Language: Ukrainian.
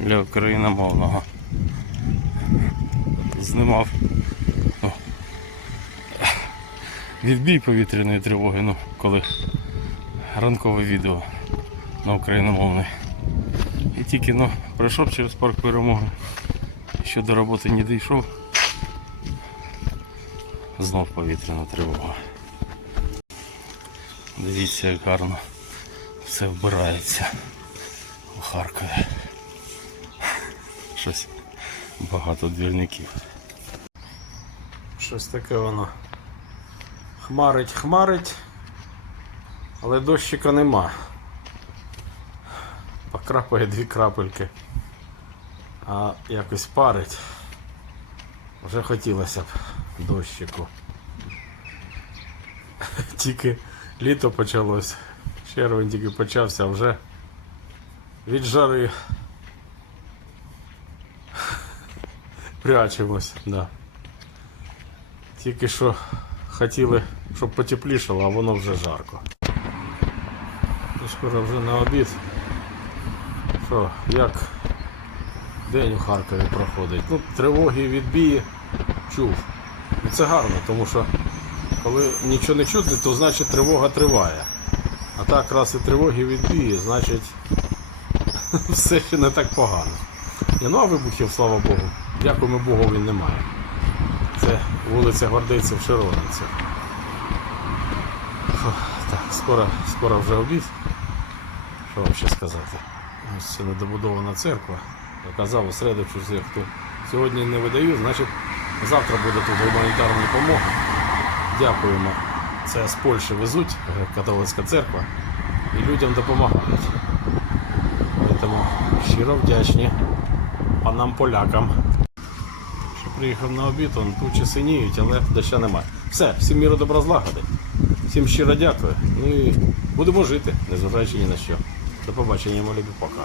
для україномовного. Знімав ну, відбій повітряної тривоги, ну, коли ранкове відео на україномовний. І тільки ну, пройшов через парк перемоги, ще до роботи не дійшов. Знов повітряна тривога. Дивіться, як гарно все вбирається у Харкові. Щось багато двірників. Щось таке воно. Хмарить, хмарить, але дощика нема. Покрапає дві крапельки. А якось парить. Вже хотілося б дощику. Тільки літо почалось. Червень тільки почався, вже від жари. Прячемось, да. Тільки що хотіли, щоб потеплішало, а воно вже жарко. І скоро вже на обід. Що, як день у Харкові проходить? Ну, тривоги, відбії чув. І це гарно, тому що коли нічого не чути, то значить тривога триває. А так раз і тривоги відбії, значить все ще не так погано. Ну а вибухів, слава Богу. Дякуємо Богу, він немає. Це вулиця Гвардейців Широнинців. Фух, Так, скоро, скоро вже обід. Що вам ще сказати? Ось це недобудована церква. Я казав у середу, всі, хто сьогодні не видають, значить завтра буде тут гуманітарна допомога. Дякуємо. Це з Польщі везуть, е, католицька церква, і людям допомагають. Тому щиро вдячні панам полякам що приїхав на обід, он тучі синіють, але доща немає. Все, всім міру добра злагоди. Всім щиро дякую. Ну і будемо жити, незважаючи ні на що. До побачення, мої пока.